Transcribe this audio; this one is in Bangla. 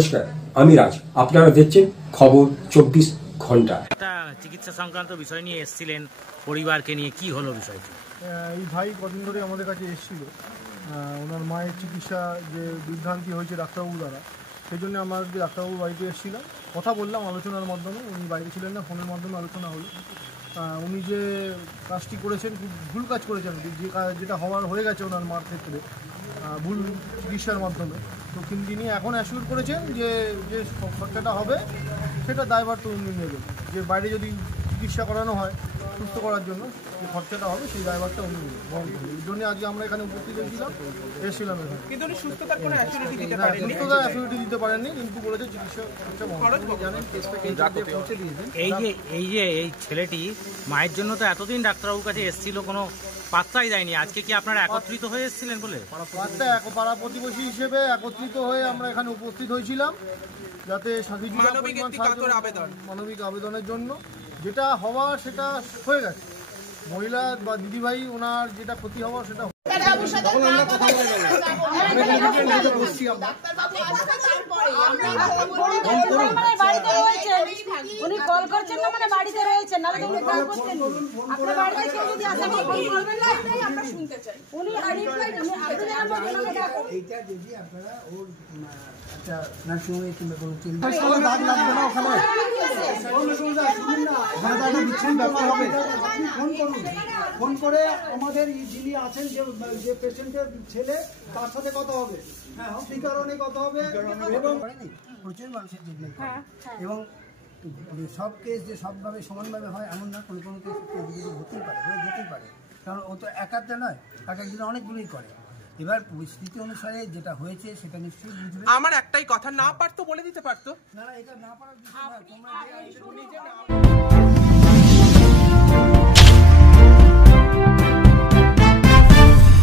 নমস্কার, আমি রাজ। আপনারা দেখছেন খবর 24 ঘন্টা। একটা চিকিৎসা সংক্রান্ত বিষয় নিয়ে এসেছিলেন পরিবারকে নিয়ে, কি হলো বিষয়টি? এই ভাই কদিন ধরে আমাদের কাছে এসেছিল, ওনার মায়ের চিকিৎসা যে বিভ্রান্তি হয়েছে ডাক্তারবাবু দ্বারা, সেই জন্য আমরা ডাক্তারবাবু বাড়িতে এসেছিলাম, কথা বললাম আলোচনার মাধ্যমে। উনি বাইরে ছিলেন না, ফোনের মাধ্যমে আলোচনা হলো। উনি যে কাজটি করেছেন খুব ভুল কাজ করেছেন, যেটা হওয়ার হয়ে গেছে ওনার মার ক্ষেত্রে ভুল চিকিৎসার মাধ্যমে। তো কিন্তু তিনি এখন অ্যাসিওর করেছেন যে যে খরচাটা হবে সেটা দায়ভার তো উনি নেবেন। যে বাইরে যদি চিকিৎসা করানো হয় সুস্থ করার জন্য যে খরচাটা হবে সেই দায়ভারটা উনি বহন করবেন। এই জন্য আজকে আমরা এখানে উপস্থিত হয়েছিলাম, এসেছিলাম এখানে। কিন্তু উনি সুস্থতার কোনো অ্যাসিওরিটি দিতে পারেননি। সুস্থতার অ্যাসিওরিটি দিতে পারেননি, কিন্তু বলেছে চিকিৎসা খরচা বহন জানেন। এই ছেলেটি মায়ের জন্য তো এতদিন ডাক্তারবাবুর কাছে এসেছিল, কোনো পাত্তাই দেয়নি। আজকে কি আপনারা একত্রিত হয়ে এসেছিলেন বলে? পাড়া প্রতিবেশী হিসেবে একত্রিত হয়ে আমরা এখানে উপস্থিত হয়েছিলাম, যাতে মানবিক আবেদনের জন্য যেটা হওয়ার সেটা হয়ে গেছে। মহিলা বা দিদিভাই ওনার যেটা ক্ষতি হওয়ার সেটা উনি কল করছেন না, মানে বাড়িতে রয়েছেন, নাহলে উনি কল করতেন। আপনার বাড়িতে কেউ যদি আসে আপনি ফোন করবেন না, এটাই আমরা শুনতে চাই। উনি এইটা যদি আপনারা ওর একটা নার্সিংহোমে কিংবা কোনো চিন্তা দাগ লাগবে না, ওখানে ফোন করে আমাদের যিনি আছেন যে পেশেন্টের ছেলে তার সাথে কথা হবে, স্পিকারনে কথা হবে। এবং প্রচুর মানুষের ট্রিটমেন্ট এবং সব কেস যে সবভাবে সমানভাবে হয় এমন না, কোনো কোনো কেস হতেই পারে, হয়ে যেতেই পারে, কারণ ও তো একাধটা নয়, এক একদিন অনেকগুলোই করে। এবার পরিস্থিতি অনুসারে যেটা হয়েছে সেটা নিশ্চয়ই বুঝবে। আমার একটাই কথা, না পারতো বলে দিতে পারতো। না, এটা না পারার বিষয়।